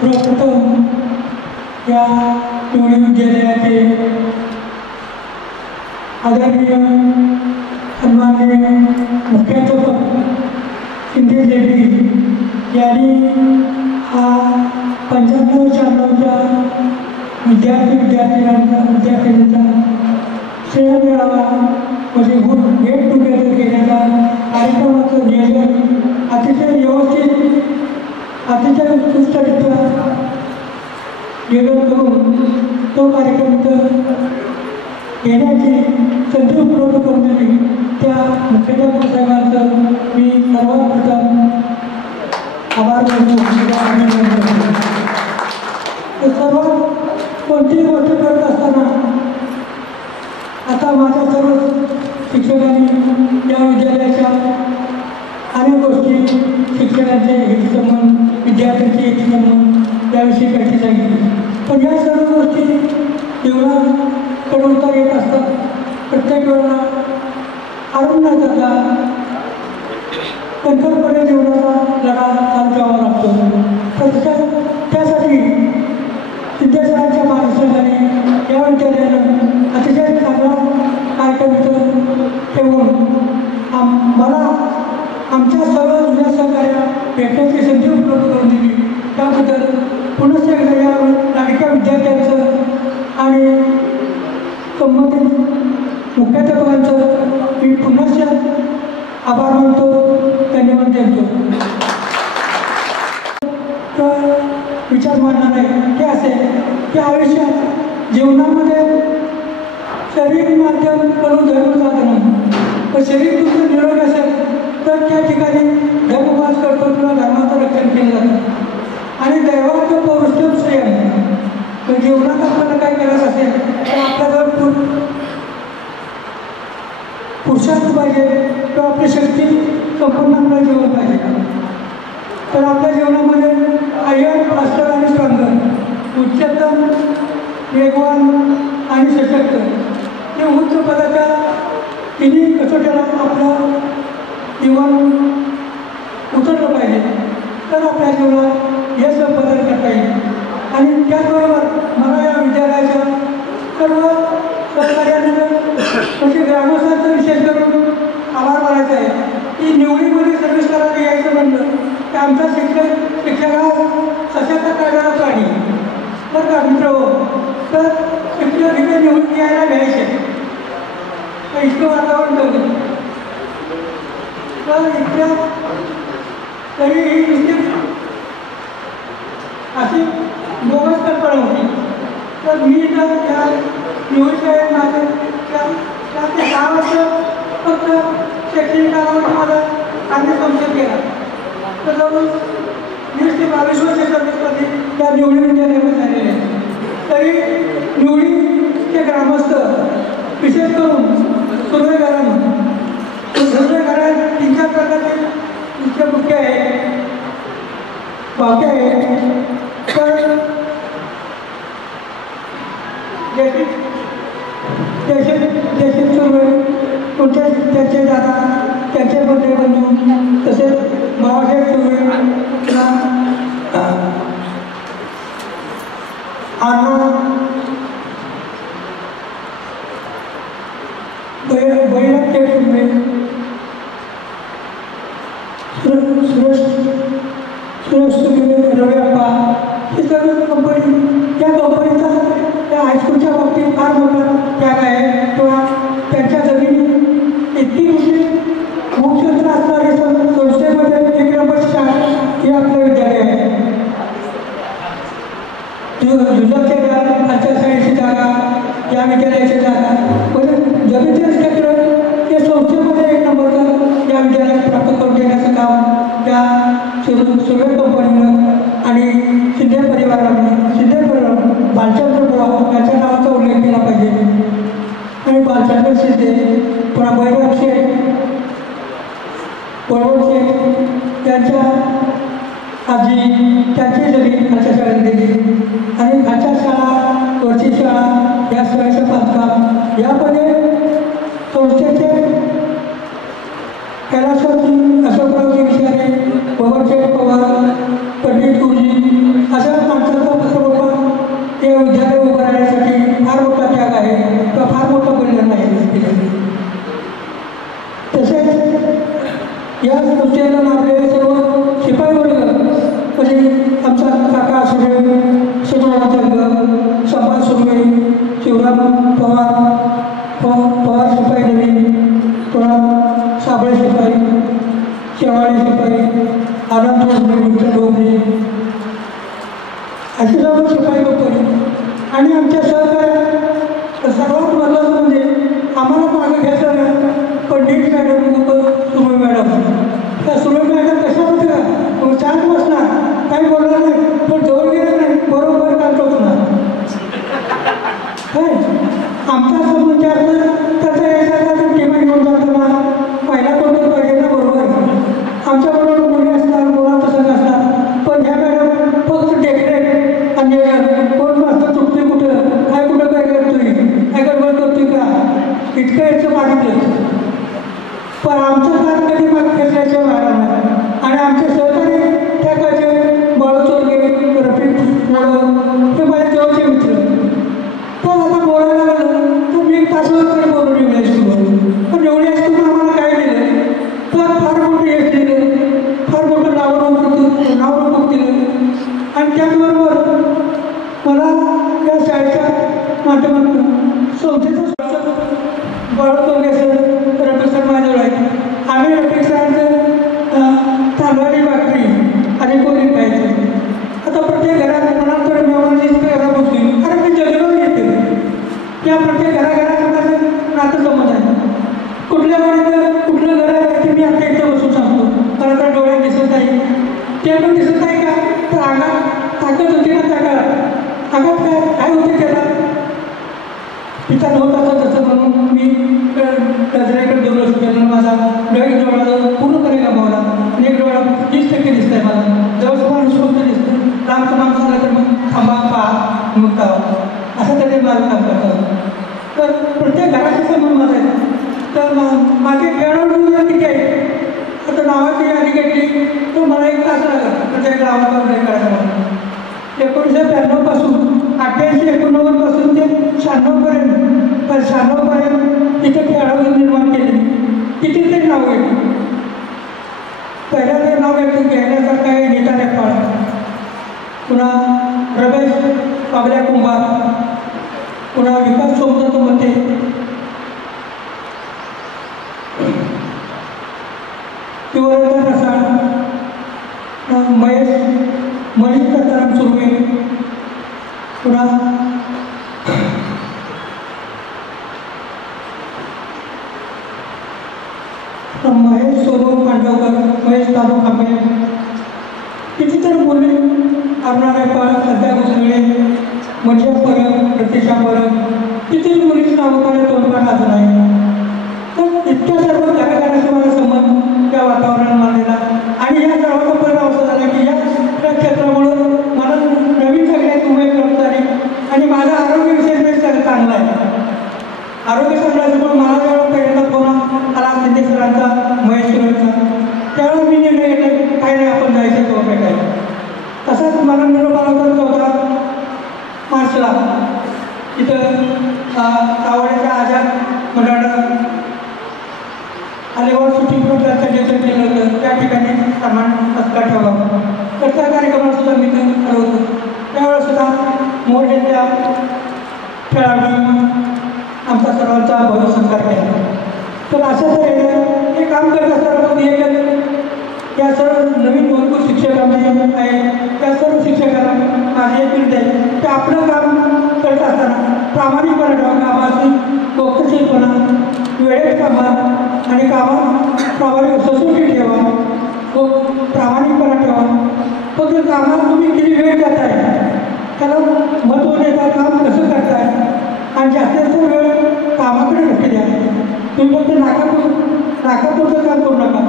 प्रथम या निवडी विद्यालयाचे आदरणीय सन्माननीय मुख्याध्यापक शिंदे देवी यांनी हा 95-96च्या विद्यार्थ्यांचा श्रेय मेळावा म्हणजे गेट टुगेदर केल्याचा कार्यक्रमाचं नियोजन अतिशय व्यवस्थित अतिशय उत्कृष्टरित्या नियोजन करून तो कार्यक्रम घेण्याची संधी उपलब्ध करून दिली त्या मुख्याध्यापक साहेबांचं मी सर्वात प्रथम आभार मानतो. सर्व कोणतीही गोष्ट करत असताना आता माझ्या सर्व शिक्षकांनी या विद्यालयाच्या अनेक गोष्टी शिक्षकांचे हितसंबंध विद्यार्थ्यांचे हितसंबंध याविषयी काही सांगितले. पण या सर्व गोष्टी जीवनात कडवता येत असतात. प्रत्येक वेळेला अडून न जाता कणखरपणे जीवनाचा लढा चालू ठेवावा लागतो. त्यासाठी शिंदेसाहेबांच्या मार्गदर्शनाने या विद्यालयानं अतिशय चांगला कार्यक्रम ठेवून मला आमच्या सर्व जुन्या सहकार्या भेटण्याची संधी उपलब्ध करून दिली. त्याबद्दल पुनश्च एकदा या लाडक्या विद्यार्थ्यांचं आणि संबंधित मुख्याध्यापकांचं मी पुनश्च आभार मानतो, धन्यवाद देतो. तर विचार मांडणार आहे ते असे की आयुष्यात जीवनामध्ये शरीर माध्यम करून धर्म साधन, पण शरीर तुमचं निरोगी असेल तर त्या ठिकाणी धर्मवास करतो किंवा धर्माचं रक्षण केलं जातं. आणि दैवाचं पौरुषम श्रेय तर जीवनात आपल्याला काय करायचं असेल तर आपल्याजवळ पुरुषार्थ पाहिजे किंवा आपली शक्ती संपूर्ण आपलं जीवन पाहिजे. तर आपल्या जीवनामध्ये आयन मास्टर आणि स्ट्रॉंगर उच्चतम वेगवान आणि सशक्त हे उच्च पदाच्या तिन्ही कसोट्याला आपलं जीवन उतरलं पाहिजे तर आपल्या जीवनात यश बदल करता येईल. आणि त्याचबरोबर मला या विद्यालयाच्या सर्व सहकार्याने म्हणजे ग्रामस्थांचा विशेष करून आभार मानायचा आहे की निवडीमध्ये सर्व्हिस करायला यायचं म्हणलं की आमचा शिक्षक हा सशक्त करणारा प्राणी बरं का मित्र हो. तर शिक्षक इथे निवडून यायला घ्यायचे तर इतकं वातावरण ठेवलं तर इतक्या तरी ही निश्चित अशी बोगस कल्पना होती. तर मी तर त्या निवडच्या माझ्या ते 6 वर्ष फक्त शैक्षणिक कालावधी मला चांगले संशय केला. तर जवळ 20 ते 22 वर्ष सर्व्हिसमध्ये त्या निवडी विद्यालयामध्ये झालेले आहेत. तरी निवडीचे ग्रामस्थ विशेष करून सुर्वेघरात 3-4 प्रकारचे मुख्य आहे वाक्य आहे. तर देशील सुर्वे कोणत्या त्यांचे दादा त्यांचे मोठे बंधू तसेच मावासाहेब सुर्वे बैराग शेठ सुर्वे सुरेश सुर्वे रवी अप्पा ही सर्व कंपनी त्या कंपनीचा त्या हायस्कूलच्या बाबतीत फार मोठा त्याग आहे किंवा त्यांच्या जमिनी इतकी मोठी भूक्षेत्र असणारी संस्थेमध्ये 1 नंबर शाळा हे आपलं विद्यालय आहे. दुधाच्या पंचायत जागा या विद्यालयाची जागा म्हणजे जमिनीचे क्षेत्र हे संस्थेमध्ये 1 नंबरचं या विद्यालयात प्राप्त करून देण्याचं काम त्या सुर्वे कंपनीनं आणि शिंदे परिवाराने शिंदे बालचंद्र बुवा यांच्या नावाचा उल्लेख केला पाहिजे. आणि बालचंद्र शिंदे पुन्हा बैराग शेठ वळवळ शेठ यांच्या आजी त्यांची जमीन खालच्या शाळेत दिली आणि खालच्या शाळा वरची शाळा या शाळेचं बांधकाम यामध्ये संस्थेचे कैलासवासी अशोकरावजी विचारे पवारशेठ पवार पंडित गुरुजी अशा पवार शिपाई नवीन, पुन्हा साबळे शिपाई, शेवाळे शिपाई, आनंद डोंगरे असे सर्व शिपाई होते. आणि आमच्या सहकार्यात सर्वात महत्त्वाचं म्हणजे आम्हाला मागं घ्यायचं ना पंडित मॅडम सुमय मॅडम. त्या सुमय मॅडम कशा होते का छान बसणार, काही बोलणार नाही, पण जवळ गेलं नाही बरोबर काम टोचणार. काय आमचा असं म्हणजे त्याचा याच्या टीम घेऊन जाताना पहिला कोणतं पाहिजे ना बरोबर. आमच्याबरोबर मुली असणार, मुला तसं नसणार, पण ह्या मॅडम फक्त देखरेख आणि कोण वाजता चुकते कुठं काय कुठं काय करतोय काय गडबड करतोय का इतकं याचं मागितलं. पण आमचं काम कधी माग खेळण्याच्या व्हायला नाही. आणि आमचे सहकारी त्या काळचे बाळूचोरगे, रफिक मोडं हे माझे जवळचे मित्र. पण आता बोलायला लागलं तर मी एक तासावर बोलून एवढ्या स्कूलवर. पण एवढ्या स्कूल आम्हाला काय दिलं तर फार मोठं यश दिलं, फार मोठं नावरूप दिलं. आणि त्याचबरोबर मला या शाळेच्या माध्यमातून संस्थेचं बाळूचोरगे सर, रफिक सर माझ्याजवळ आहेत. आम्ही रफिक सरांचं तांदळाची भाकरी आणि कोणी खायचं. आता प्रत्येक घरात म्हणाल तर मेवाची घरा बसली कारण मी जगलं येते त्या प्रत्येक घराघरात माझं नातं जमत आहे. कुठल्या वेळेत कुठलं घर आहे ते मी आता एकटं बसून सांगतो. मला तर डोळ्यात दिसत आहे ते पण दिसत आहे का तर आगात ताकद होती ना त्या काळात. आगात काय होते त्याला पिता नव्हता तसं म्हणून मी गजऱ्याकडे दुर्लक्ष केलं. माझा एक डोळा पूर्णपणे गमावला आणि एक डोळा 30% दिसत आहे मला. जवळचं माणूस फक्त दिसतं, लांबचं माणूस आलं तर मग थांबा पहा मुक्ता असं त्याने माझं काम करतं. तर प्रत्येक घराचे संबंध माझा आहे. तर माझे खेळाडू किती आहे आता नावाची यादी घेतली तर मला एक तास लागला प्रत्येक गावावर नाही करायचं. 1992 पासून 88-89 पासून ते 96पर्यंत 96पर्यंत इथं खेळाडू निर्माण केले. कितीतरी नाव घेतली. पहिल्या ते नाव घेण्यासारखं आहे नीता नेपाळ, पुन्हा रमेश काबल्या कुंभार, पुन्हा विकास सोमदत्त मते, शिवरंजन रसाळ, मनीष कताराम सुर्वे, पुन्हा महेश सोनू पांडवकर, महेश दादू खांबे, कितीतरी मुली अरुणा नेपाळ, सध्या घुसळे, मनिषा परब, प्रतीक्षा परब, किती मुलीची नावं मला तोंडपाठ अजून आहे. तर इतक्या सर्व कार्यक्रमाशी मला संबंध त्या वातावरणाला मानलेला. आणि या सर्वांचा परिणाम असा झाला की या क्षेत्रामुळं मला नवीन सगळ्याची उमेद प्राप्त झाली. आणि माझं आरोग्य विशेष चांगलं आहे. आरोग्य चांगलं असल्यामुळे मला जेव्हा पहिल्यांदा फोन आला शिंदे सरांचा, महेश सुरेचा, त्यावेळेस मी निर्णय घेतला काही नाही आपण जायचं किंवा भेटायला. तसाच मला निरोप आला होता 14 मार्चला इथं कावड्याच्या आजाद मंडळानं आलेवर शूटिंग प्रोग्रामचं नियोजन केलं होतं. त्या ठिकाणी सन्मान सत्कार ठेवला होता. तर त्या कार्यक्रमात सुद्धा मी करत होतो. त्यावेळेस सुद्धा मोठ्या खेळाडू आमचा सर्वांचा भव्य सत्कार केला. तर अशा तऱ्हेने हे काम करत असताना या सर्व नवीन भरपूर शिक्षक आमचे आहेत. त्या सर्व शिक्षकांना माझी एक विनंती आहे की आपलं काम करत असताना प्रामाणिकपणा ठेवा. कामाची वक्तशीरपणा, वेळेत कामा आणि कामात प्रामाणिक ससूटी ठेवा व प्रामाणिकपणा ठेवा. फक्त कामाला तुम्ही किती वेळ देताय त्याला महत्त्व देता, काम कसं करताय आणि जास्तीत वेळ कामाकडे लक्ष द्या. तुम्ही फक्त नाकापुरतं काम करू नका,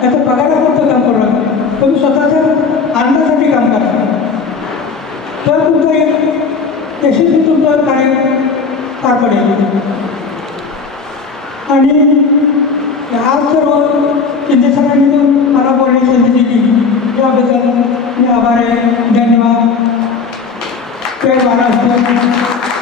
त्याचं पगारापुरतं काम करू नका, तुम्ही स्वतःच्या आनंदासाठी काम करा. तर तुमचं एक यशस्वी तुमचं कार्य पार पडेल. आणि आज सर्व शिंदे सरांनी मला बोलण्याची संधी दिली याबद्दल मी आभार आहे. धन्यवाद. जय महाराष्ट्र.